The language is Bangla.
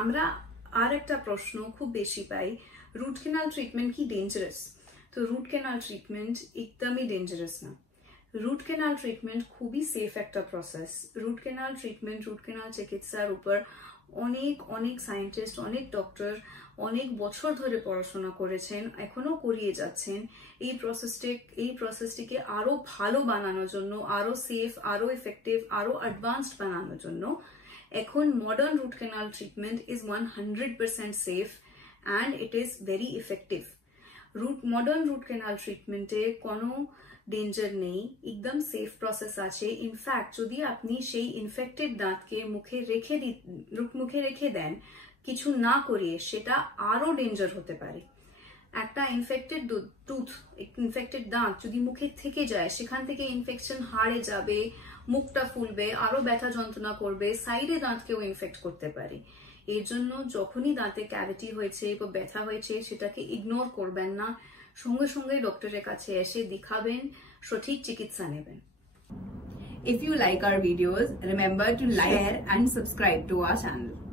আমরা আর একটা প্রশ্ন খুব বেশি পাই, রুট ক্যানাল ট্রিটমেন্ট কি ডেঞ্জারাস? তো রুট ক্যানাল ট্রিটমেন্ট একদমই ডেঞ্জারাস না। রুট ক্যানাল ট্রিটমেন্ট খুবই সেফ একটা process. Root canal treatment, root canal চিকিৎসার উপর অনেক অনেক সায়েন্টিস্ট, অনেক ডক্টর অনেক বছর ধরে পড়াশোনা করেছেন, এখনো করিয়ে যাচ্ছেন। এই প্রসেসটিকে আরো ভালো বানানোর জন্য, আরো সেফ, আরো এফেক্টিভ, আরো অ্যাডভান্সড বানানোর জন্য এখন modern root canal treatment is 100% safe and it is very effective. Modern root canal ট্রিটমেন্টে কোনো ডেঞ্জার নেই, একদম সেফ প্রসেস আছে। ইনফ্যাক্ট যদি আপনি সেই ইনফেক্টেড দাঁতকে মুখে রেখে দেন কিছু না করিয়ে, সেটা আরো ডেঞ্জার হতে পারে। একটা ইনফেক্টেড দাঁত যদি মুখে থেকে যায়, সেখান থেকে ইনফেকশন হাড়ে যাবে, মুখটা ফুলবে, আরো ব্যথা যন্ত্রণা করবে, সাইডে দাঁতকেও ইনফেক্ট করতে পারে। এর জন্য যখনই দাঁতে ক্যাভিটি হয়েছে বা ব্যথা হয়েছে, সেটাকে ইগনোর করবেন না, সঙ্গে সঙ্গে ডক্টরের কাছে এসে দেখাবেন, সঠিক চিকিৎসা নেবেন। If you like our videos, remember to like, share and subscribe to our channel.